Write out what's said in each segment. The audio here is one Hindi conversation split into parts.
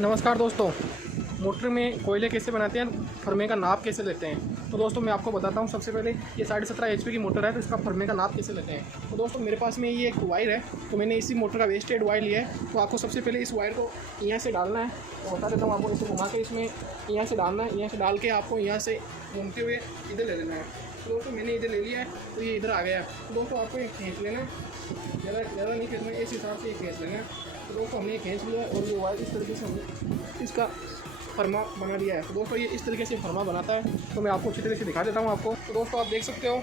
नमस्कार दोस्तों, मोटर में कोयले कैसे बनाते हैं, फरमे का नाप कैसे लेते हैं। तो दोस्तों मैं आपको बताता हूँ। सबसे पहले ये 17.5 HP की मोटर है, तो इसका फरमे का नाप कैसे लेते हैं। तो दोस्तों मेरे पास में ये एक वायर है, तो मैंने इसी मोटर का वेस्टेड वायर लिया है। तो आपको सबसे पहले इस वायर को यहाँ से डालना है। तो बता देता हूँ आपको, इसे घुमा के इसमें यहाँ से डालना है। यहाँ से डाल के आपको यहाँ से घूमते हुए इधर ले लेना है। तो दोस्तों मैंने इधर ले लिया है, तो ये इधर आ गया है। तो दोस्तों आपको ये खींच लेना है, ज़्यादा नहीं खींचना है, इस हिसाब से ये खींच लेना है। तो दोस्तों हमने खींच लिया है और ये वायर इस तरीके से हमने इसका फरमा बना दिया है। तो दोस्तों ये इस तरीके से फरमा बनाता है। तो मैं आपको अच्छी तरीके से दिखा देता हूँ आपको। तो दोस्तों आप देख सकते हो,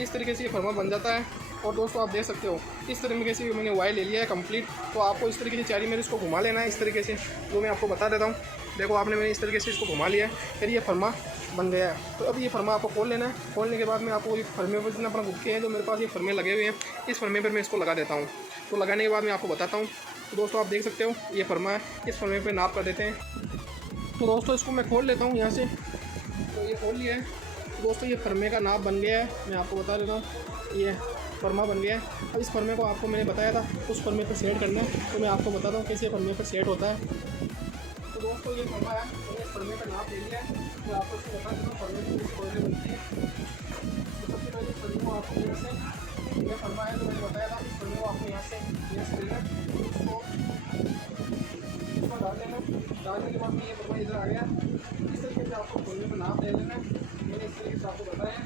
इस तरीके से ये फरमा बन जाता है। और दोस्तों आप देख सकते हो, इस तरीके से मैंने वायर ले लिया है कंप्लीट। तो आपको इस तरीके से चारी में इसको घुमा लेना है, इस तरीके से। जो मैं आपको बता देता हूँ, देखो आपने मैंने इस तरीके से इसको घुमा लिया है, फिर ये फरमा बन गया है। तो अब ये फरमा आपको खोल लेना है। खोलने के बाद मैं आपको ये फरमे पर जितना अपना गुटके हैं, जो मेरे पास ये फरमे लगे हुए हैं, इस फरमे पर मैं इसको लगा देता हूँ। तो लगाने के बाद मैं आपको बताता हूँ। तो दोस्तों आप देख सकते हो, ये फरमा है, इस फरमे पे नाप कर देते हैं। तो दोस्तों इसको मैं खोल लेता हूँ यहाँ से। तो ये खोल लिया है। तो दोस्तों ये फरमे का नाप बन गया है, मैं आपको बता देता हूँ, ये फरमा बन गया है। अब इस फरमे को आपको मैंने बताया था उस फरमे पर सेट करना है। तो मैं आपको बताता हूँ कैसे फरमे पर सेट होता है। तो दोस्तों ये फरमा है, मैंने इस फरमे का नाप ले लिया है। मैं आपको इसको बता देता हूँ फरमे की कोयले बनती है। तो सबसे पहले इस फरमे को आपको यहाँ से, ये फरमा है तो मैंने बताया था, इस फरमे को आपको यहाँ से लेना है। इसको डाल देना। डालने के बाद ये फरमा इधर आ गया। इस तरीके से आपको फरमे का नाप ले लेना है। मैंने इस तरीके से आपको बताया।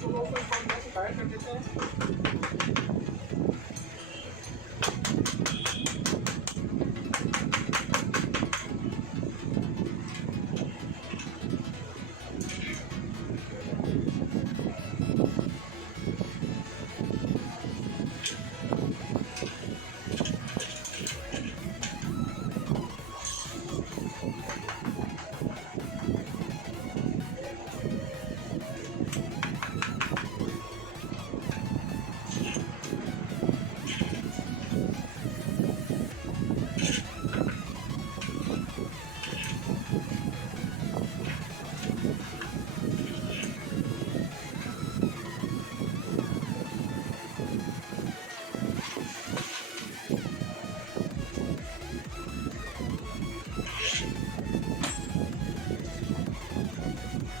तो दोस्तों इसको हम ऐसे टाइट कर देते हैं।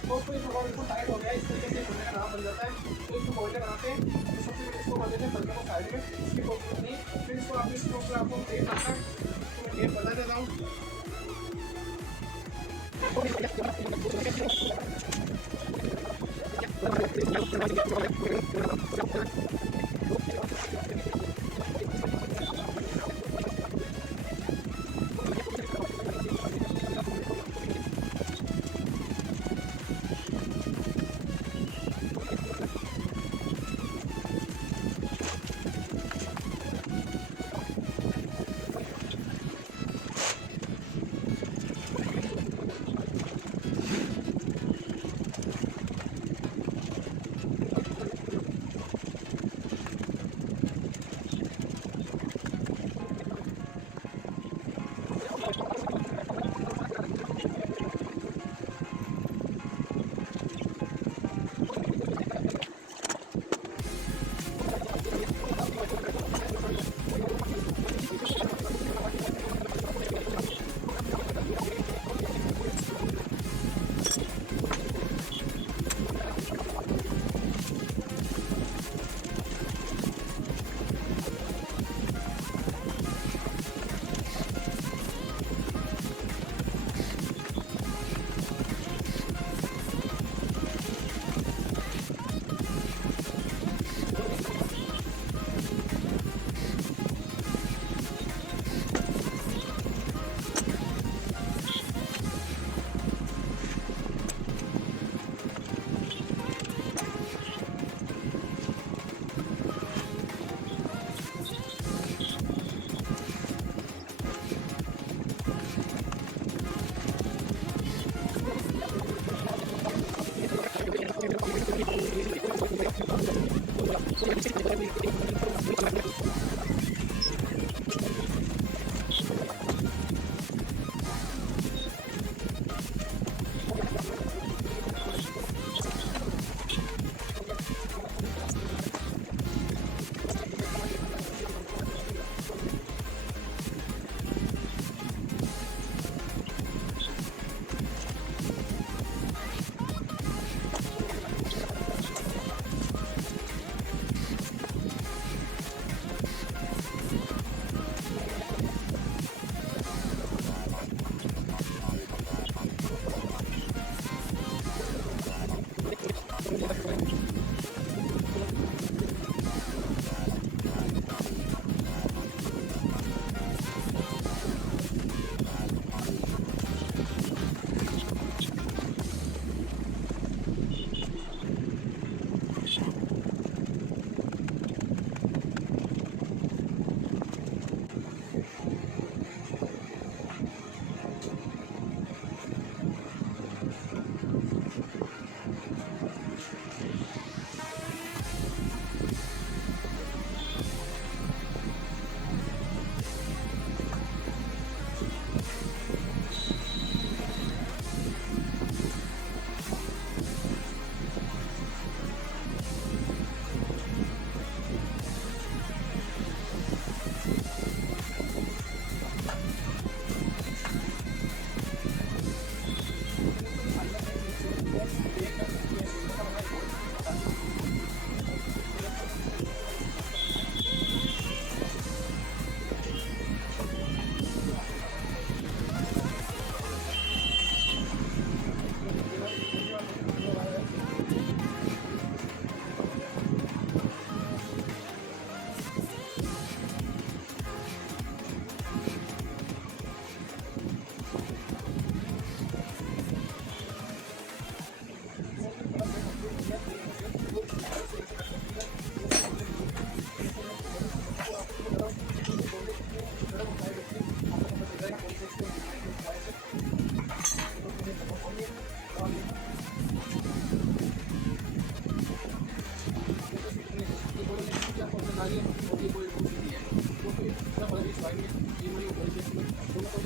दोस्तों इस प्रकार बिल्कुल टाइट हो गया। इस तरीके से फरमे का नाम बन जाता है। तो इसको कोयले बनाते हैं। तो सबसे पहले इसको कर देते हैं फरमे को साइड में, इसकी कोई जरूरत नहीं। फिर इसको आप इसके ऊपर आपको टेप रखना है। तो मैं टेप बता देता हूँ।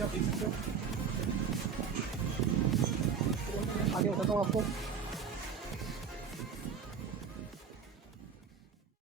आप देख सकते हो। आगे बताता हूँ आपको।